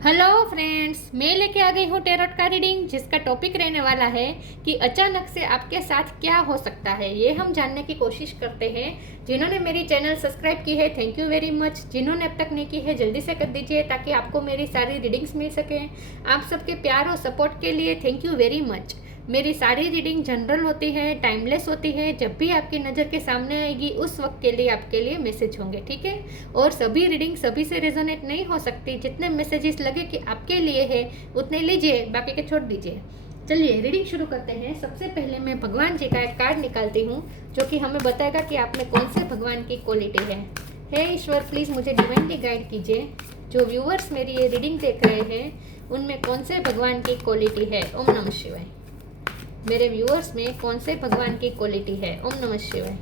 Hello friends, मैं लेके आ गई हूँ टेरोट का रीडिंग, जिसका टॉपिक रहने वाला है कि अचानक से आपके साथ क्या हो सकता है। ये हम जानने की कोशिश करते हैं। जिन्होंने मेरी चैनल सब्सक्राइब की है, थैंक यू वेरी मच। जिन्होंने अब तक नहीं की है, जल्दी से कर दीजिए ताकि आपको मेरी सारी रीडिंग्स मिल सकें। आप सबके प्यार और सपोर्ट के लिए थैंक यू वेरी मच। मेरी सारी रीडिंग जनरल होती है, टाइमलेस होती है। जब भी आपकी नज़र के सामने आएगी उस वक्त के लिए आपके लिए मैसेज होंगे, ठीक है। और सभी रीडिंग सभी से रेजोनेट नहीं हो सकती। जितने मैसेजेस लगे कि आपके लिए है उतने लीजिए, बाकी के छोड़ दीजिए। चलिए रीडिंग शुरू करते हैं। सबसे पहले मैं भगवान जी का एक कार्ड निकालती हूँ जो कि हमें बताएगा कि आप में कौन से भगवान की क्वालिटी है। हे ईश्वर, प्लीज़ मुझे डिवाइनली गाइड कीजिए। जो व्यूअर्स मेरी ये रीडिंग देख रहे हैं उनमें कौन से भगवान की क्वालिटी है। ओम नमः शिवाय। मेरे व्यूअर्स में कौन से भगवान की क्वालिटी है। ओम नमः शिवाय।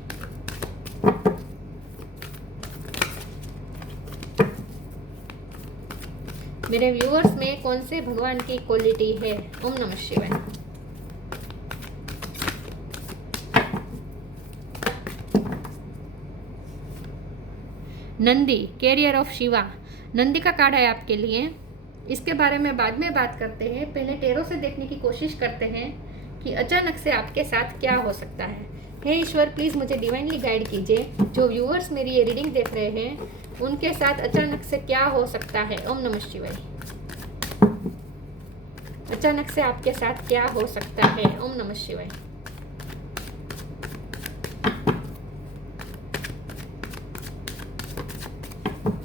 मेरे व्यूअर्स में कौन से भगवान की क्वालिटी है। ओम नमः शिवाय। Nandi, carrier of Shiva. नंदी का कार्ड है आपके लिए। इसके बारे में बाद में बात करते हैं। पहले टेरो से देखने की कोशिश करते हैं कि अचानक से आपके साथ क्या हो सकता है। हे ईश्वर, प्लीज़ मुझे डिवाइनली गाइड कीजिए। जो व्यूअर्स मेरी ये रीडिंग देख रहे हैं उनके साथ अचानक से क्या हो सकता है। ओम नमः शिवाय। अचानक से आपके साथ क्या हो सकता है। ओम नमः शिवाय।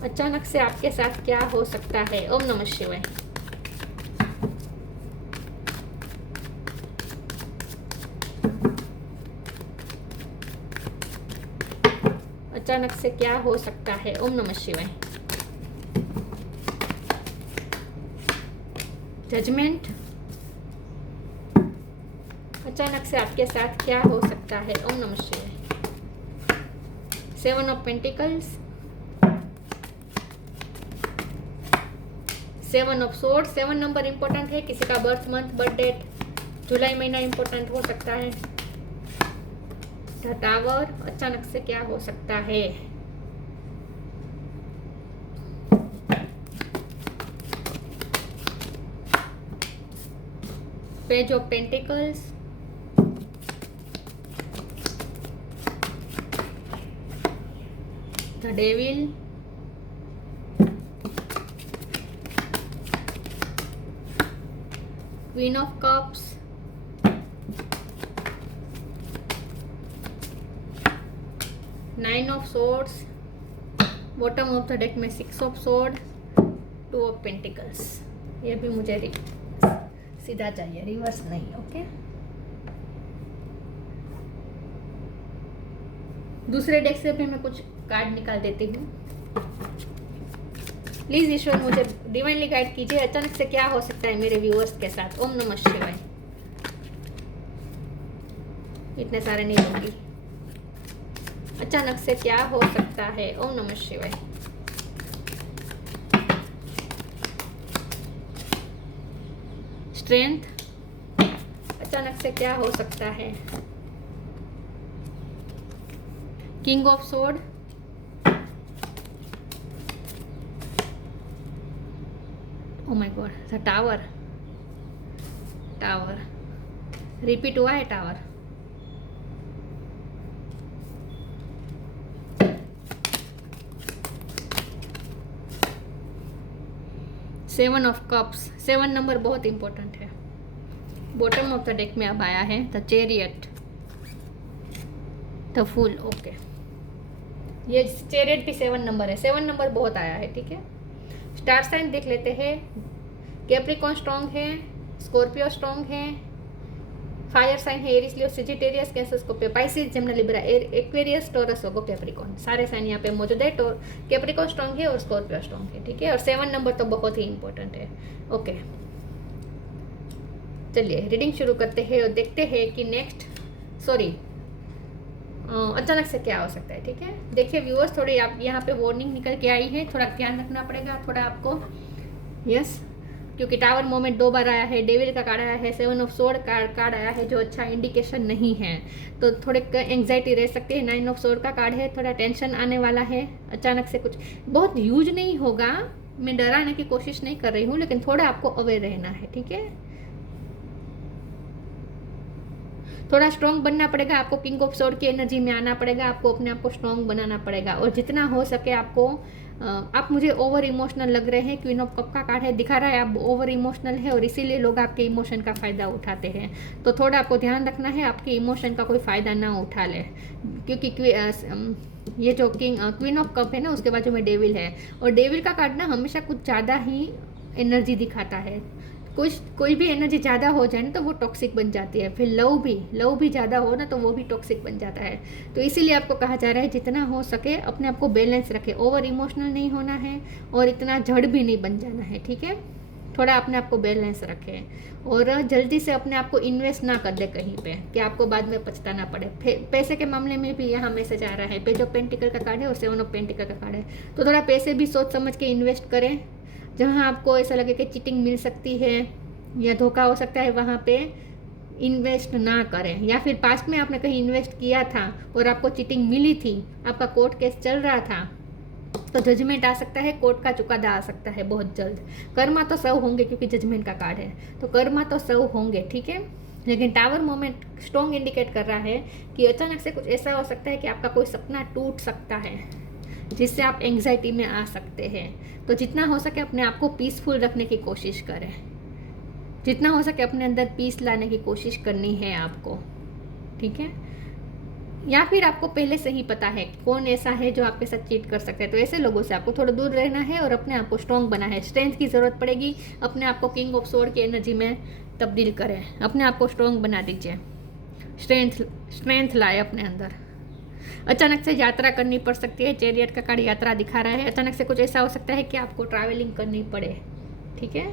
अचानक से आपके साथ क्या हो सकता है। ओम नमः शिवाय। अचानक से क्या हो सकता है। ओम नमः शिवाय। जजमेंट। अचानक से आपके साथ क्या हो सकता है। ओम नमः शिवाय। 7 of pentacles, 7 of sword. 7 number important है। किसी का बर्थ मंथ, बर्थ डेट, जुलाई महीना इंपॉर्टेंट हो सकता है। The tower. अचानक से क्या हो सकता है। Page of pentacles, the devil, queen of cups, nine of swords. Bottom of the deck में 6 ऑफ सोर्ड, 2 ऑफ पेंटिकल्स। ये भी मुझे सीधा चाहिए, रिवर्स नहीं। ओके, दूसरे डेक से भी मैं कुछ कार्ड निकाल देती हूँ। प्लीज ईश्वर मुझे डिवाइनली गाइड कीजिए। अचानक से क्या हो सकता है मेरे व्यूअर्स के साथ। ओम नमः शिवाय। इतने सारे नहीं दूंगी। अचानक से क्या हो सकता है। ओम नमः शिवाय। स्ट्रेंथ। अचानक से क्या हो सकता है। King of sword, O my God, the tower. Tower repeat हुआ है। Tower. Seven of cups. 7 number बहुत इंपॉर्टेंट है। बॉटम ऑफ द डेक में अब आया है the chariot, the fool. Okay, ये चैरियट भी 7 नंबर है। 7 नंबर बहुत आया है, ठीक है। स्टार साइन देख लेते हैं। कैप्रिकॉन स्ट्रॉन्ग है, स्कॉर्पियो स्ट्रॉन्ग है, फायर साइन है Aries, Leo, Sagittarius, Cancer, Scorpio, Pisces, Gemini, Libra, Aquarius, Taurus, Virgo, Capricorn. सारे साइन यहाँ पे मौजूद है। तो कैप्रिकॉन स्ट्रॉन्ग है और स्कॉर्पियो स्ट्रॉन्ग है, ठीक है। और 7 नंबर तो बहुत ही इंपॉर्टेंट है। ओके, चलिए रीडिंग शुरू करते हैं और देखते हैं कि नेक्स्ट अचानक से क्या हो सकता है, ठीक है। देखिए व्यूअर्स, थोड़ी आप यहाँ पे वार्निंग निकल के आई है, थोड़ा ध्यान रखना पड़ेगा थोड़ा आपको। यस, क्योंकि टावर मोमेंट 2 बार आया है, डेविल का कार्ड आया है, 7 ऑफ सोर्ड कार्ड आया है जो अच्छा इंडिकेशन नहीं है, तो थोड़े एंग्जाइटी रह सकती है। 9 ऑफ सोर्ड का कार्ड है, थोड़ा टेंशन आने वाला है। अचानक से कुछ बहुत ह्यूज नहीं होगा, मैं डराने की कोशिश नहीं कर रही हूँ, लेकिन थोड़ा आपको अवेयर रहना है, ठीक है। थोड़ा स्ट्रॉन्ग बनना पड़ेगा आपको, किंग ऑफ स्वॉर्ड की एनर्जी में आना पड़ेगा आपको, अपने आप को स्ट्रॉन्ग बनाना पड़ेगा। और जितना हो सके आपको, आप मुझे ओवर इमोशनल लग रहे हैं, क्वीन ऑफ कप का कार्ड है, दिखा रहा है आप ओवर इमोशनल है और इसीलिए लोग आपके इमोशन का फ़ायदा उठाते हैं। तो थोड़ा आपको ध्यान रखना है आपके इमोशन का कोई फ़ायदा ना उठा ले, क्योंकि ये जो क्वीन ऑफ कप है ना, उसके बाजू में डेविल है, और डेविल का कार्ड ना हमेशा कुछ ज़्यादा ही एनर्जी दिखाता है। कोई भी एनर्जी ज़्यादा हो जाए ना तो वो टॉक्सिक बन जाती है। फिर लव भी ज़्यादा हो ना तो वो भी टॉक्सिक बन जाता है। तो इसीलिए आपको कहा जा रहा है जितना हो सके अपने आप को बैलेंस रखें, ओवर इमोशनल नहीं होना है और इतना जड़ भी नहीं बन जाना है, ठीक है। थोड़ा अपने आप को बैलेंस रखें और जल्दी से अपने आप को इन्वेस्ट ना कर दे कहीं पे कि आपको बाद में पछताना पड़े। पैसे के मामले में भी यहाँ मैसेज आ रहा है, पेज ऑफ पेंटिकल का कार्ड है और 7 ऑफ पेंटिकल का कार्ड है। तो थोड़ा पैसे भी सोच समझ के इन्वेस्ट करें, जहाँ आपको ऐसा लगे कि चीटिंग मिल सकती है या धोखा हो सकता है, वहाँ पे इन्वेस्ट ना करें। या फिर पास्ट में आपने कहीं इन्वेस्ट किया था और आपको चीटिंग मिली थी, आपका कोर्ट केस चल रहा था, तो जजमेंट आ सकता है, कोर्ट का चुकादा आ सकता है बहुत जल्द। कर्मा तो सर्व होंगे क्योंकि जजमेंट का कार्ड है, तो कर्मा तो सर्व होंगे, ठीक है। लेकिन टावर मोमेंट स्ट्रॉन्ग इंडिकेट कर रहा है कि अचानक से कुछ ऐसा हो सकता है कि आपका कोई सपना टूट सकता है, जिससे आप एंग्जाइटी में आ सकते हैं। तो जितना हो सके अपने आप को पीसफुल रखने की कोशिश करें, जितना हो सके अपने अंदर पीस लाने की कोशिश करनी है आपको, ठीक है। या फिर आपको पहले से ही पता है कौन ऐसा है जो आपके साथ चीट कर सकता है, तो ऐसे लोगों से आपको थोड़ा दूर रहना है और अपने आप को स्ट्रॉन्ग बना है। स्ट्रेंथ की ज़रूरत पड़ेगी, अपने आप को किंग ऑफ स्वॉर्ड की एनर्जी में तब्दील करें, अपने आप को स्ट्रॉन्ग बना दीजिए, स्ट्रेंथ लाए अपने अंदर। अचानक से यात्रा करनी पड़ सकती है, चैरियट का कार्ड यात्रा दिखा रहा है। अचानक से कुछ ऐसा हो सकता है कि आपको ट्रैवलिंग करनी पड़े, ठीक है।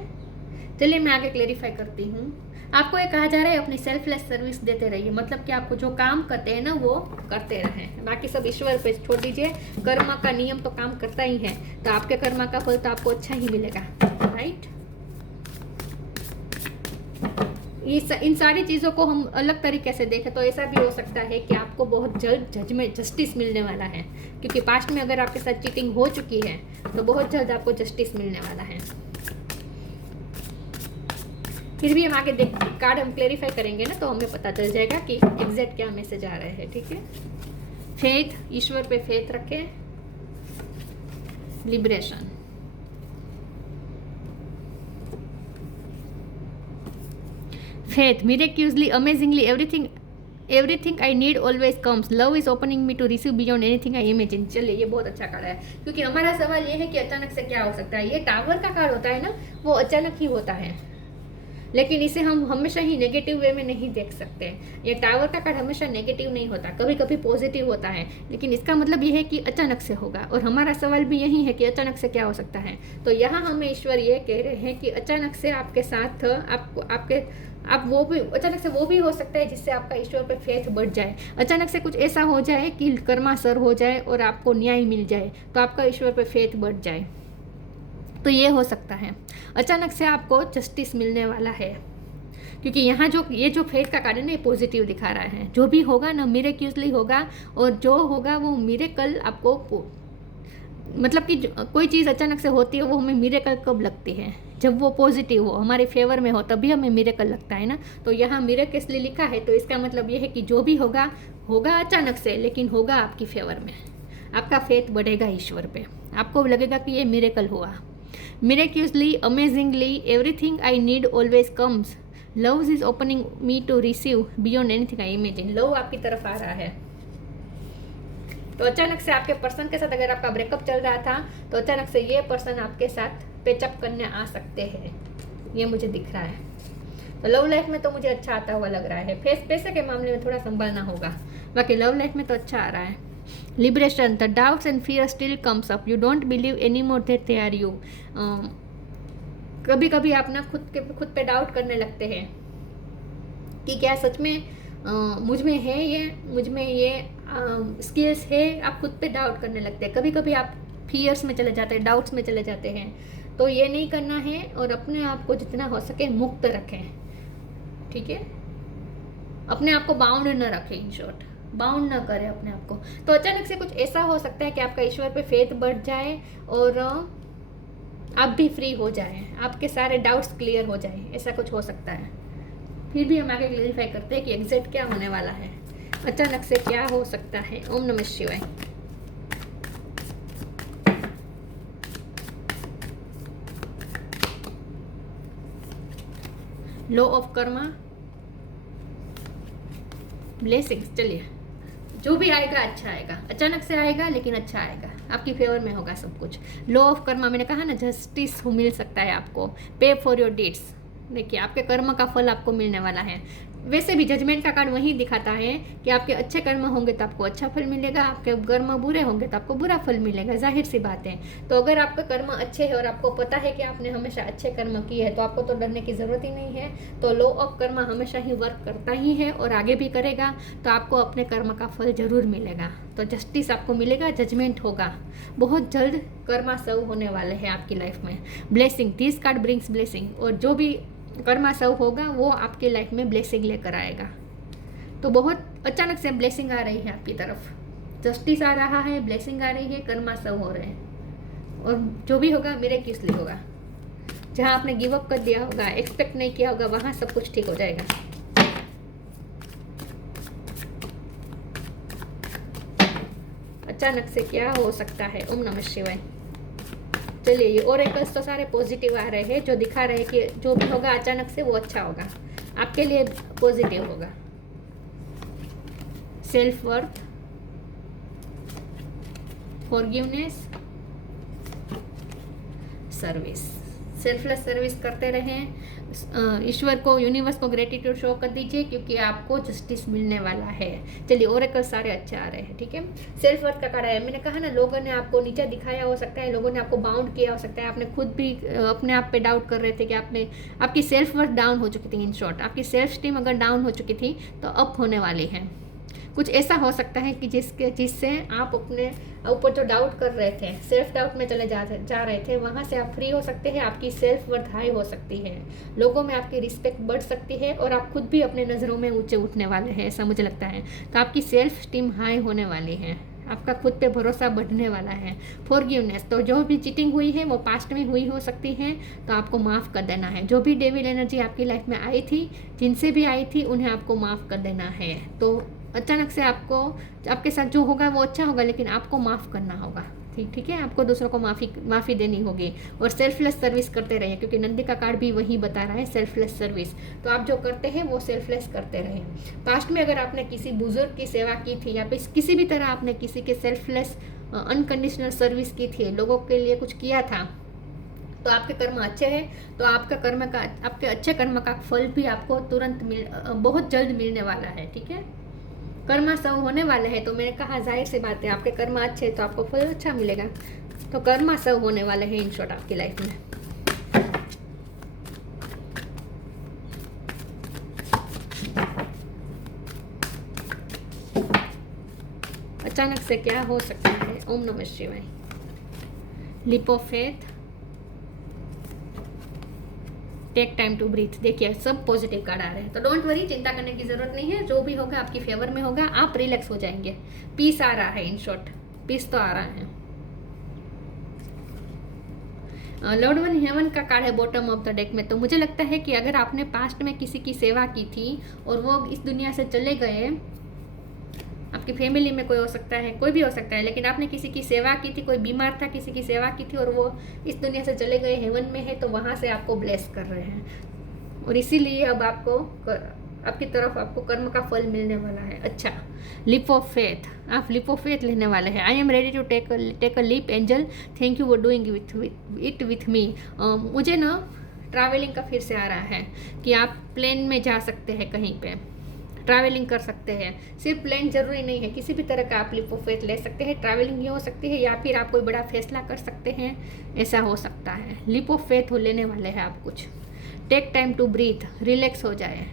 चलिए मैं आगे क्लेरिफाई करती हूँ। आपको ये कहा जा रहा है अपनी सेल्फलेस सर्विस देते रहिए, मतलब कि आपको जो काम करते हैं ना वो करते रहें, बाकी सब ईश्वर पे छोड़ दीजिए। कर्म का नियम तो काम करता ही है, तो आपके कर्म का फल तो आपको अच्छा ही मिलेगा, राइट। इन सारी चीज़ों को हम अलग तरीके से देखें तो ऐसा भी हो सकता है कि आपको बहुत जल्द जस्टिस मिलने वाला है, क्योंकि पास्ट में अगर आपके साथ चीटिंग हो चुकी है तो बहुत जल्द आपको जस्टिस मिलने वाला है। फिर भी हम आगे कार्ड हम क्लेरिफाई करेंगे ना तो हमें पता चल जाएगा कि एग्जैक्ट क्या मैसेज आ रहा है, ठीक है। फेथ, ईश्वर पे फेथ रखें, liberation, faith, miraculously, amazingly, everything I need always comes, love is opening me to receive beyond anything I imagine। चलिए ये बहुत अच्छा कार्ड है, क्योंकि हमारा सवाल ये है कि अचानक से क्या हो सकता है। ये टावर का कार्ड होता है ना, वो अचानक ही होता है, लेकिन इसे हम हमेशा ही नेगेटिव वे में नहीं देख सकते। ये टावर का कार्ड हमेशा नेगेटिव नहीं होता, कभी कभी पॉजिटिव होता है, लेकिन इसका मतलब ये है कि अचानक से होगा। और हमारा सवाल भी यही है कि अचानक से क्या हो सकता है। तो यहाँ हमें ईश्वर ये कह रहे हैं कि अचानक से आपके साथ आप वो भी अचानक से वो भी हो सकता है जिससे आपका ईश्वर पर फेथ बढ़ जाए। अचानक से कुछ ऐसा हो जाए कि कर्मा सर हो जाए और आपको न्याय मिल जाए, तो आपका ईश्वर पर फेथ बढ़ जाए, तो ये हो सकता है। अचानक से आपको जस्टिस मिलने वाला है, क्योंकि यहाँ ये जो फेथ का कार्ड है ना, ये पॉजिटिव दिखा रहा है। जो भी होगा ना मिरेक्युलसली होगा, और जो होगा वो मिरेकल आपको, मतलब कि कोई चीज़ अचानक से होती है वो हमें मिरेकल कब लगती है, जब वो पॉजिटिव हो, हमारे फेवर में हो, तभी हमें मिरेकल लगता है ना। तो यहाँ मिरेकल्सली लिखा है, तो इसका मतलब ये है कि जो भी होगा अचानक से, लेकिन होगा आपकी फेवर में। आपका फेथ बढ़ेगा ईश्वर पे, आपको लगेगा कि ये मिरेकल हुआ। Miraculously, amazingly, everything I need always comes. Love is opening me to receive beyond anything I imagine. Love आपकी तरफ आ रहा है। तो अचानक से आपके पर्सन के साथ अगर आपका ब्रेकअप चल रहा था, तो अचानक से ये पर्सन आपके साथ पेचअप करने आ सकते हैं, ये मुझे दिख रहा है। तो लव लाइफ में तो मुझे अच्छा आता हुआ लग रहा है। पैसे के मामले में थोड़ा संभालना होगा, बाकी लव लाइफ में तो अच्छा आ रहा है। Liberation, the doubts and fear still comes up. You don't believe anymore that they are you. कभी कभी आप ना खुद पे डाउट करने लगते हैं कि क्या सच में मुझ में ये स्किल्स है। आप खुद पे डाउट करने लगते हैं, कभी कभी आप फियर्स में चले जाते हैं, डाउट्स में चले जाते हैं। तो ये नहीं करना है और अपने आप को जितना हो सके मुक्त रखें, ठीक है। अपने आप को बाउंड न रखें, इन शॉर्ट बाउंड ना करें अपने आप को। तो अचानक से कुछ ऐसा हो सकता है कि आपका ईश्वर पे फेथ बढ़ जाए और आप भी फ्री हो जाएं, आपके सारे डाउट्स क्लियर हो जाएं, ऐसा कुछ हो सकता है। फिर भी हम आगे क्लैरिफाई करते हैं कि एग्जैक्ट क्या होने वाला है, अचानक से क्या हो सकता है। ओम नमः शिवाय। Law of Karma, blessings. चलिए, जो भी आएगा अच्छा आएगा, अचानक से आएगा लेकिन अच्छा आएगा, आपकी फेवर में होगा सब कुछ। लॉ ऑफ कर्मा, मैंने कहा ना, जस्टिस मिल सकता है आपको। पे फॉर योर डीड्स, देखिए आपके कर्म का फल आपको मिलने वाला है। वैसे भी जजमेंट का कार्ड वही दिखाता है कि आपके अच्छे कर्म होंगे तो आपको अच्छा फल मिलेगा, आपके कर्म बुरे होंगे तो आपको बुरा फल मिलेगा, जाहिर सी बात है। तो अगर आपके कर्म अच्छे हैं और आपको पता है कि आपने हमेशा अच्छे कर्म किए हैं तो आपको तो डरने की ज़रूरत ही नहीं है। तो लॉ ऑफ कर्म हमेशा ही वर्क करता ही है और आगे भी करेगा, तो आपको अपने कर्म का फल जरूर मिलेगा। तो जस्टिस आपको मिलेगा, जजमेंट होगा, बहुत जल्द कर्मा सर्व होने वाले हैं आपकी लाइफ में। Blessing, this card brings blessing, और जो भी कर्मा सर्व होगा वो आपके लाइफ में ब्लेसिंग लेकर आएगा। तो बहुत अचानक से ब्लेसिंग आ रही है आपकी तरफ, जस्टिस आ रहा है, ब्लेसिंग आ रही है, कर्मा सर्व हो रहे हैं, और जो भी होगा मिरेक्युलसली होगा। जहां आपने गिव अप कर दिया होगा, एक्सपेक्ट नहीं किया होगा, वहां सब कुछ ठीक हो जाएगा। अचानक से क्या हो सकता है। ओम नमः शिवाय। चलिए, ये ओरेकल्स तो सारे पॉजिटिव आ रहे हैं, जो दिखा रहे हैं कि जो भी होगा अचानक से वो अच्छा होगा, आपके लिए पॉजिटिव होगा। Self worth, forgiveness, service. Selfless service करते रहें, ईश्वर को, यूनिवर्स को ग्रेटिट्यूड शो कर दीजिए क्योंकि आपको जस्टिस मिलने वाला है। चलिए, ओरेकल सारे अच्छे आ रहे हैं, ठीक है। सेल्फ वर्थ का कार्ड है, मैंने कहा ना, लोगों ने आपको नीचा दिखाया हो सकता है, लोगों ने आपको बाउंड किया हो सकता है, आपने खुद भी अपने आप पे डाउट कर रहे थे कि आपकी सेल्फ वर्थ डाउन हो चुकी थी। इन शॉर्ट, आपकी सेल्फ स्टीम अगर डाउन हो चुकी थी तो अप होने वाली है। कुछ ऐसा हो सकता है कि जिससे आप अपने ऊपर जो डाउट कर रहे थे, सेल्फ डाउट में चले जा रहे थे, वहाँ से आप फ्री हो सकते हैं। आपकी सेल्फ वर्थ हाई हो सकती है, लोगों में आपकी रिस्पेक्ट बढ़ सकती है और आप खुद भी अपने नज़रों में ऊंचे उठने वाले हैं, ऐसा मुझे लगता है। तो आपकी सेल्फ स्टीम हाई होने वाली है, आपका खुद पे भरोसा बढ़ने वाला है। फॉरगिवनेस, तो जो भी चीटिंग हुई है वो पास्ट में हुई हो सकती है, तो आपको माफ़ कर देना है। जो भी डेविल एनर्जी आपकी लाइफ में आई थी, जिनसे भी आई थी, उन्हें आपको माफ़ कर देना है। तो अचानक से आपके साथ जो होगा वो अच्छा होगा, लेकिन आपको माफ़ करना होगा। ठीक है, आपको दूसरों को माफ़ी देनी होगी। और सेल्फलेस सर्विस करते रहिए, क्योंकि नंदी का कार्ड भी वही बता रहा है, सेल्फलेस सर्विस। तो आप जो करते हैं वो सेल्फलेस करते रहें। पास्ट में अगर आपने किसी बुजुर्ग की सेवा की थी या फिर किसी भी तरह आपने किसी के सेल्फलेस अनकंडीशनल सर्विस की थी, लोगों के लिए कुछ किया था, तो आपके कर्म अच्छे हैं, तो आपके अच्छे कर्म का फल भी आपको तुरंत बहुत जल्द मिलने वाला है। ठीक है, कर्मा सर्व होने वाले हैं, तो मैंने कहा जाहिर सी बात है, आपके कर्म अच्छे हैं तो आपको फल अच्छा मिलेगा। तो कर्मा सर्व होने वाले हैं इन शॉर्ट आपकी लाइफ में। अचानक से क्या हो सकता है। ओम नमः शिवाय। Leap of faith, take time to breathe. देखिए, सब पॉजिटिव कार्ड आ रहे हैं, तो डोंट वरी, चिंता करने की जरूरत नहीं है। जो भी होगा आपकी फेवर में होगा, आप रिलैक्स हो जाएंगे। पीस आ रहा है, इन शॉर्ट पीस तो आ रहा है। लॉर्ड वन हेवन का कार्ड है बॉटम ऑफ द डेक में। तो मुझे लगता है कि अगर आपने पास्ट में किसी की सेवा की थी और वो इस दुनिया से चले गए, आपकी फैमिली में कोई हो सकता है, कोई भी हो सकता है, लेकिन आपने किसी की सेवा की थी, कोई बीमार था, किसी की सेवा की थी और वो इस दुनिया से चले गए, हेवन में है, तो वहाँ से आपको ब्लेस कर रहे हैं। और इसीलिए अब आपकी तरफ आपको कर्म का फल मिलने वाला है। अच्छा, लीप ऑफ फेथ, आप लीप ऑफ फेथ लेने वाले हैं। I am ready to take a leap angel, thank you for doing it with me. मुझे ना ट्रैवलिंग का फिर से आ रहा है कि आप प्लेन में जा सकते हैं, कहीं पे ट्रैवलिंग कर सकते हैं। सिर्फ प्लेन जरूरी नहीं है, किसी भी तरह का आप लीप ऑफ फेथ ले सकते हैं। ट्रैवलिंग ये हो सकती है या फिर आप कोई बड़ा फैसला कर सकते हैं, ऐसा हो सकता है। लीप ऑफ फेथ लेने वाले हैं आप कुछ। Take time to breathe, relax हो जाए।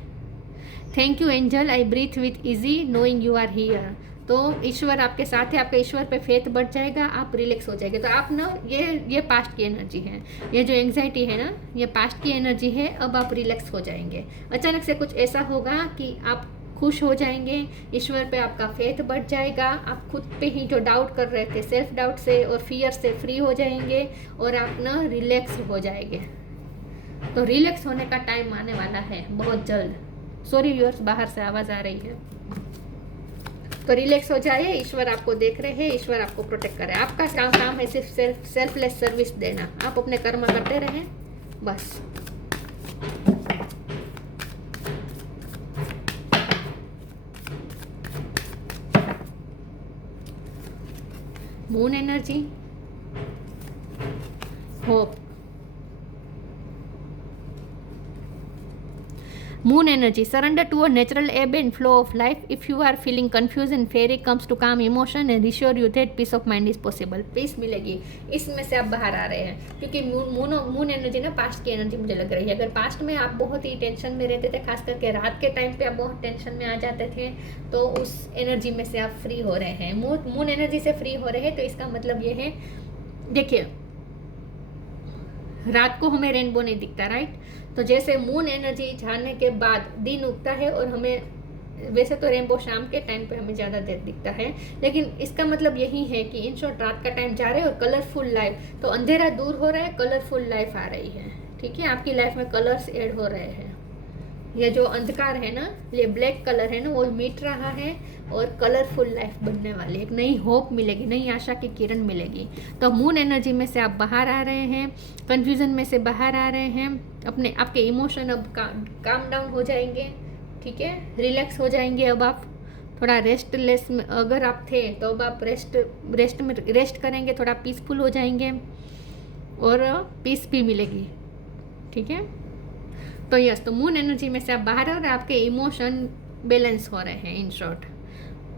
Thank you angel, I breathe with easy knowing you are here. तो ईश्वर आपके साथ है, आपका ईश्वर पे फेथ बढ़ जाएगा, आप रिलैक्स हो जाएंगे। तो आप ना ये पास्ट की एनर्जी है, ये जो एंग्जाइटी है ना, ये पास्ट की एनर्जी है। अब आप रिलैक्स हो जाएंगे। अचानक से कुछ ऐसा होगा कि आपको खुश हो जाएंगे, ईश्वर पे आपका फेथ बढ़ जाएगा, आप खुद पे ही जो डाउट कर रहे थे, सेल्फ डाउट से और फियर से फ्री हो जाएंगे और आप ना रिलैक्स हो जाएंगे। तो रिलैक्स होने का टाइम आने वाला है बहुत जल्द। सॉरी व्यूअर्स, बाहर से आवाज़ आ रही है। तो रिलैक्स हो जाइए, ईश्वर आपको देख रहे हैं, ईश्वर आपको प्रोटेक्ट करे। आपका काम है सिर्फ सेल्फलेस सर्विस देना। आप अपने कर्म करते रहें बस। Moon energy, hope. Moon energy, surrender to a natural ebb and flow of life. If you are feeling confused and fairy comes to calm emotion and reassure you that peace of mind is possible. Peace मिलेगी, इसमें से आप बाहर आ रहे हैं। क्योंकि moon energy ना पास्ट की एनर्जी मुझे लग रही है। अगर पास्ट में आप बहुत ही टेंशन में रहते थे, खास करके रात के टाइम पे आप बहुत टेंशन में आ जाते थे, तो उस एनर्जी में से आप फ्री हो रहे हैं। मून एनर्जी से फ्री हो रहे हैं, तो इसका मतलब ये है, देखिए रात को हमें रेनबो नहीं दिखता, राइट? तो जैसे मून एनर्जी जाने के बाद दिन उगता है और हमें, वैसे तो रेनबो शाम के टाइम पे हमें ज़्यादा देर दिखता है, लेकिन इसका मतलब यही है कि इन शॉर्ट रात का टाइम जा रहा है और कलरफुल लाइफ, तो अंधेरा दूर हो रहा है, कलरफुल लाइफ आ रही है। ठीक है, आपकी लाइफ में कलर्स ऐड हो रहे हैं। ये जो अंधकार है ना, ये ब्लैक कलर है ना, वो मिट रहा है और कलरफुल लाइफ बनने वाली है। एक नई होप मिलेगी, नई आशा की किरण मिलेगी। तो मून एनर्जी में से आप बाहर आ रहे हैं, कंफ्यूजन में से बाहर आ रहे हैं, अपने आपके इमोशन अब काम डाउन हो जाएंगे। ठीक है, रिलैक्स हो जाएंगे। अब आप थोड़ा रेस्टलेस में अगर आप थे तो अब आप रेस्ट करेंगे, थोड़ा पीसफुल हो जाएंगे और पीस भी मिलेगी। ठीक है, तो यस, तो मून एनर्जी में से आप बाहर और आपके इमोशन बैलेंस हो रहे हैं। इन शॉर्ट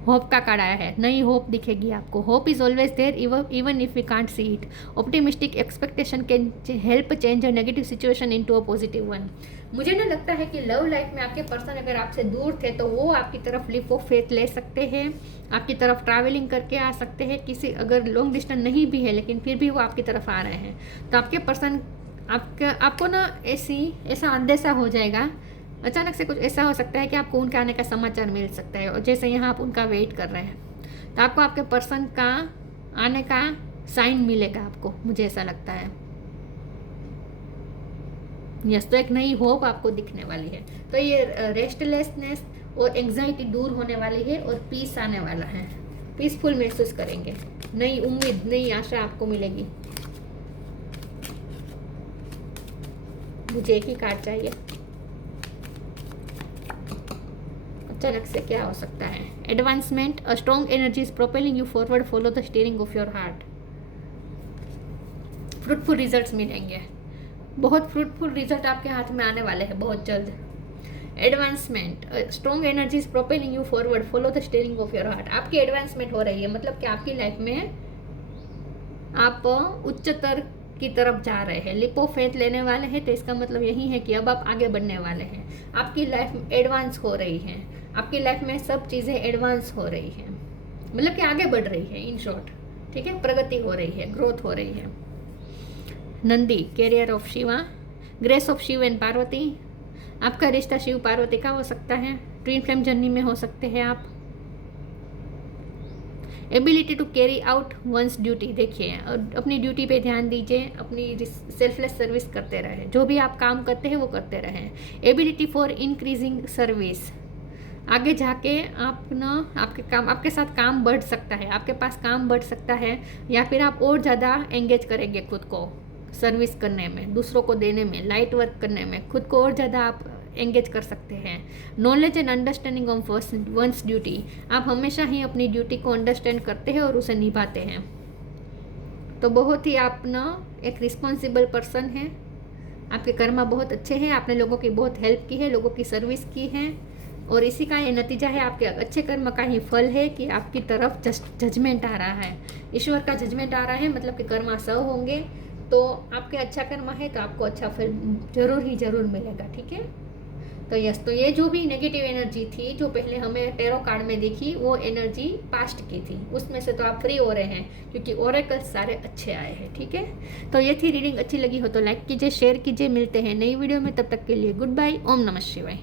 होप का कार्ड आया है, नई होप दिखेगी आपको। Hope is always there even if we can't see it. Optimistic expectation can help change a negative situation into a positive one. मुझे ना लगता है कि लव लाइफ में आपके पर्सन अगर आपसे दूर थे तो वो आपकी तरफ लिप ऑफ फेथ ले सकते हैं, आपकी तरफ ट्रैवलिंग करके आ सकते हैं। किसी अगर लॉन्ग डिस्टेंस नहीं भी है लेकिन फिर भी वो आपकी तरफ आ रहे हैं, तो आपके पर्सन आपको ना ऐसा अंदेशा हो जाएगा, अचानक से कुछ ऐसा हो सकता है कि आपको उनके आने का समाचार मिल सकता है। और जैसे यहाँ आप उनका वेट कर रहे हैं, तो आपको आपके पर्सन का आने का साइन मिलेगा आपको, मुझे ऐसा लगता है। यस, तो एक नई होप आपको दिखने वाली है। तो ये रेस्टलेसनेस और एंग्जाइटी दूर होने वाली है और पीस आने वाला है। पीसफुल महसूस करेंगे, नई उम्मीद, नई आशा आपको मिलेगी। मुझे एक ही कार्ड चाहिए। अचानक से क्या हो सकता है? Advancement, a strong energy is propelling you forward, follow the steering of your heart. Fruitful results मिलेंगे, बहुत फ्रूटफुल रिजल्ट आपके हाथ में आने वाले हैं बहुत जल्द। Advancement, strong energy is propelling you forward, follow the steering of your heart. आपकी एडवांसमेंट हो रही है, मतलब कि आपकी लाइफ में आप उच्चतर की तरफ जा रहे हैं, लिप ऑफ फेथ लेने वाले हैं। तो इसका मतलब यही है कि अब आप आगे बढ़ने वाले हैं, आपकी लाइफ एडवांस हो रही है, आपकी लाइफ में सब चीज़ें एडवांस हो रही हैं, मतलब कि आगे बढ़ रही है। इन शॉर्ट, ठीक है, प्रगति हो रही है, ग्रोथ हो रही है। Nandi, carrier of Shiva, grace of Shiv and Parvati. आपका रिश्ता शिव पार्वती का हो सकता है, ट्विन फ्लेम जर्नी में हो सकते हैं आप। Ability to carry out one's duty, देखिए अपनी ड्यूटी पे ध्यान दीजिए, अपनी सेल्फलेस सर्विस करते रहे, जो भी आप काम करते हैं वो करते रहें। एबिलिटी फॉर इंक्रीजिंग सर्विस, आगे जाके आप ना आपके साथ काम बढ़ सकता है, आपके पास काम बढ़ सकता है, या फिर आप और ज़्यादा एंगेज करेंगे खुद को सर्विस करने में, दूसरों को देने में, लाइट वर्क करने में, खुद को और ज़्यादा आप एंगेज कर सकते हैं। Knowledge and understanding of once duty, आप हमेशा ही अपनी ड्यूटी को अंडरस्टैंड करते हैं और उसे निभाते हैं। तो बहुत ही आप ना एक रिस्पॉन्सिबल पर्सन हैं, आपके कर्मा बहुत अच्छे हैं, आपने लोगों की बहुत हेल्प की है, लोगों की सर्विस की है, और इसी का ये नतीजा है, आपके अच्छे कर्म का ही फल है कि आपकी तरफ जजमेंट आ रहा है, ईश्वर का जजमेंट आ रहा है, मतलब कि कर्मा सह होंगे। तो आपके अच्छा कर्मा है तो आपको अच्छा फल जरूर ही जरूर मिलेगा। ठीक है, तो यस, तो ये जो भी नेगेटिव एनर्जी थी जो पहले हमें टेरो कार्ड में दिखी, वो एनर्जी पास्ट की थी, उसमें से तो आप फ्री हो रहे हैं क्योंकि ओरेकल्स सारे अच्छे आए हैं। ठीक है, तो ये थी रीडिंग। अच्छी लगी हो तो लाइक कीजिए, शेयर कीजिए। मिलते हैं नई वीडियो में, तब तक के लिए गुड बाय। ओम नमः शिवाय।